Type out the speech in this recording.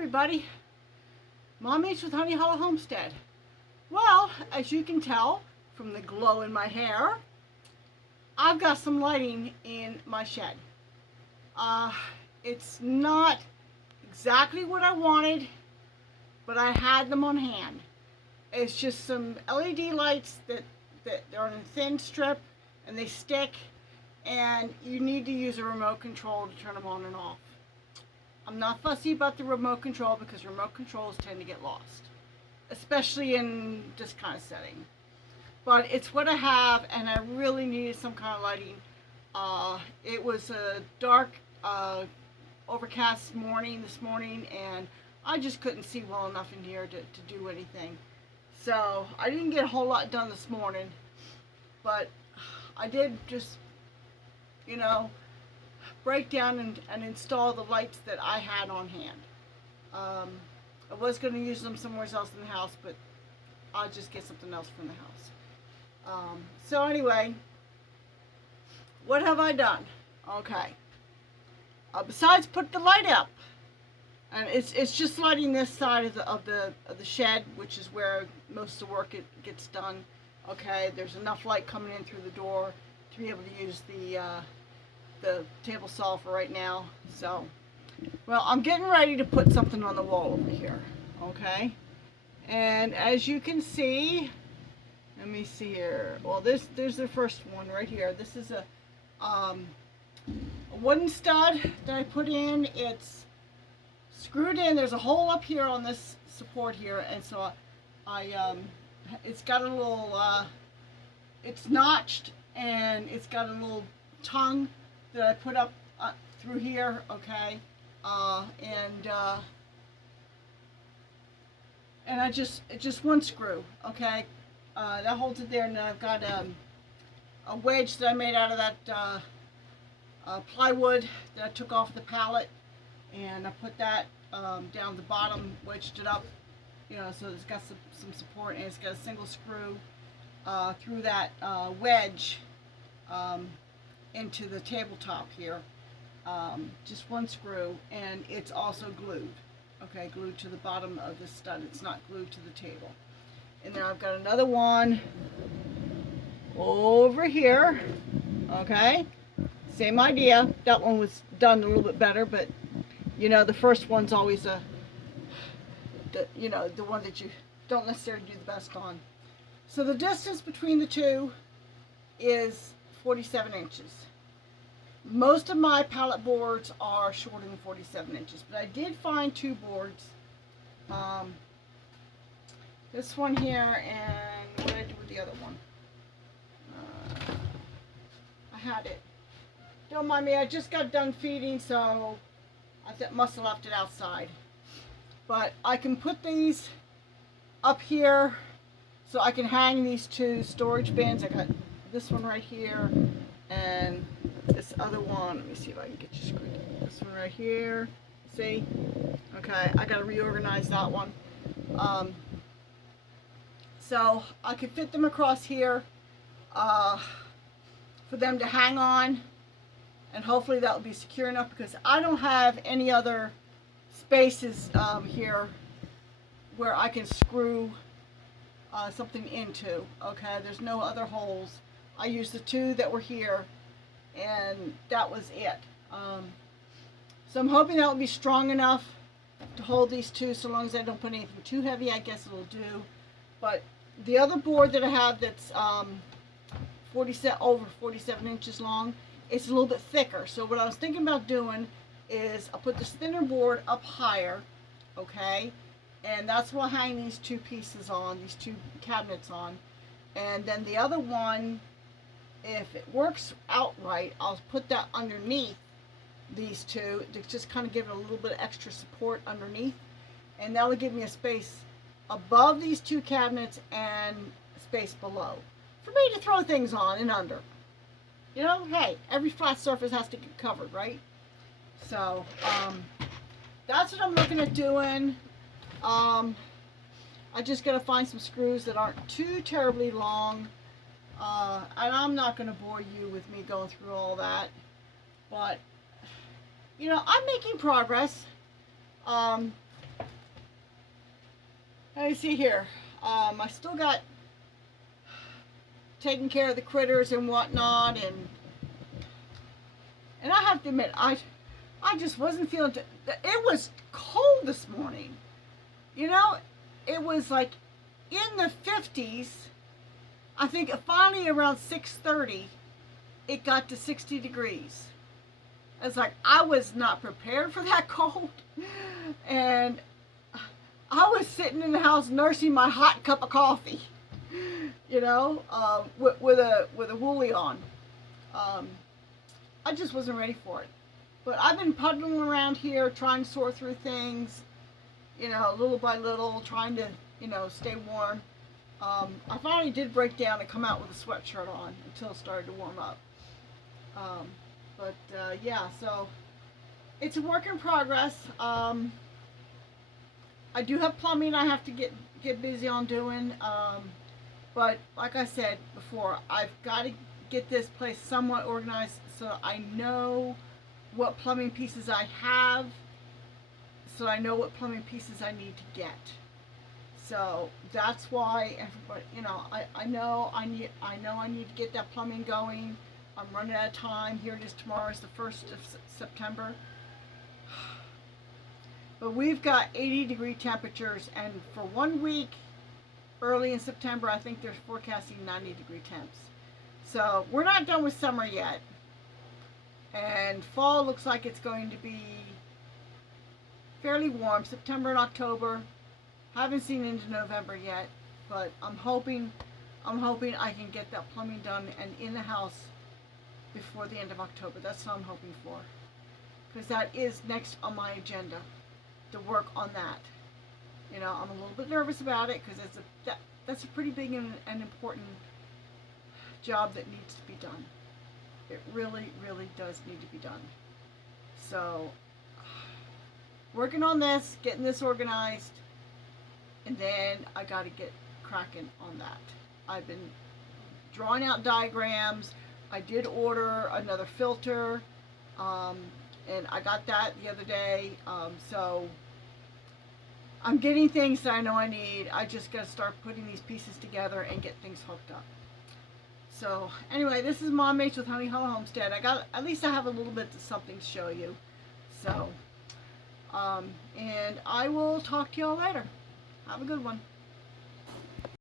everybody, Mom H with Honey Hollow Homestead. Well, as you can tell from the glow in my hair, I've got some lighting in my shed. It's not exactly what I wanted, but I had them on hand. It's just some LED lights that they're on a thin strip and they stick, and you need to use a remote control to turn them on and off. I'm not fussy about the remote control because remote controls tend to get lost, especially in this kind of setting. But it's what I have, and I really needed some kind of lighting. It was a dark, overcast morning this morning, and I just couldn't see well enough in here to do anything. So I didn't get a whole lot done this morning, but I did just, break down and install the lights that I had on hand. I was going to use them somewhere else in the house, but I'll just get something else from the house. So anyway, what have I done? Okay. Besides put the light up, and it's just lighting this side of the shed, which is where most of the work gets done. Okay, there's enough light coming in through the door to be able to use the table saw for right now. So, well, I'm getting ready to put something on the wall over here. Okay, and as you can see, let me see here. Well, there's the first one right here. This is a wooden stud that I put in. It's screwed in. There's a hole up here on this support here, and so it's got a little, it's notched, and it's got a little tongue that I put up through here, okay, and it's just one screw, okay, that holds it there, and then I've got a wedge that I made out of that plywood that I took off the pallet, and I put that down the bottom, wedged it up, so it's got some support, and it's got a single screw through that wedge into the tabletop here. Just one screw, and it's also glued. Okay, glued to the bottom of the stud. It's not glued to the table. And then I've got another one over here. Okay, same idea. That one was done a little bit better, but the first one's always the one that you don't necessarily do the best on. So the distance between the two is 47 inches. Most of my pallet boards are shorter than 47 inches, but I did find two boards. This one here, and what did I do with the other one? I had it. Don't mind me, I just got done feeding, so I must have left it outside. But I can put these up here so I can hang these two storage bins. I got this one right here and this other one. Let me see if I can get you screwed in. This one right here. See? Okay, I gotta reorganize that one. So I could fit them across here for them to hang on, and hopefully that will be secure enough because I don't have any other spaces here where I can screw something into. Okay, there's no other holes. I used the two that were here, and that was it. So I'm hoping that will be strong enough to hold these two, so long as I don't put anything too heavy. I guess it'll do. But the other board that I have that's over 47 inches long, it's a little bit thicker. So what I was thinking about doing is I'll put this thinner board up higher, okay, and that's what I'll hang these two pieces on, these two cabinets on, and then the other one, if it works out right, I'll put that underneath these two to just kind of give it a little bit of extra support underneath, and that will give me a space above these two cabinets and space below for me to throw things on and under. Hey, every flat surface has to get covered, right? So that's what I'm looking at doing. I just got to find some screws that aren't too terribly long, and I'm not going to bore you with me going through all that, but I'm making progress. Let me see here. I still got taking care of the critters and whatnot, and I have to admit, I just wasn't feeling. It was cold this morning. You know, it was like in the 50s. I think finally around 6:30, it got to 60 degrees. It's like I was not prepared for that cold, and I was sitting in the house nursing my hot cup of coffee. You know, with a woolly on. Um, I just wasn't ready for it. But I've been puddling around here trying to sort through things, you know, little by little, trying to, you know, stay warm. I finally did break down and come out with a sweatshirt on until it started to warm up. Um, yeah, so it's a work in progress. I do have plumbing I have to get busy on doing. But like I said before, I've got to get this place somewhat organized so I know what plumbing pieces I have, so I know what plumbing pieces I need to get. So that's why everybody, you know, I know I need to get that plumbing going. I'm running out of time. Here it is. Tomorrow is the 1st of September. But we've got 80-degree temperatures, and for 1 week, early in September, I think they're forecasting 90-degree temps. So we're not done with summer yet. And fall looks like it's going to be fairly warm. September and October. Haven't seen into November yet, but I'm hoping I can get that plumbing done and in the house before the end of October. That's what I'm hoping for, because that is next on my agenda, to work on that. You know, I'm a little bit nervous about it because that's a pretty big and important job that needs to be done. It really, really does need to be done. So, working on this, getting this organized, and then I got to get cracking on that. I've been drawing out diagrams. I did order another filter, and I got that the other day. So I'm getting things that I know I need. I just got to start putting these pieces together and get things hooked up. So anyway, this is Mom Mates with Honey Hollow Homestead. At least I have a little bit of something to show you. So, and I will talk to y'all later. Have a good one.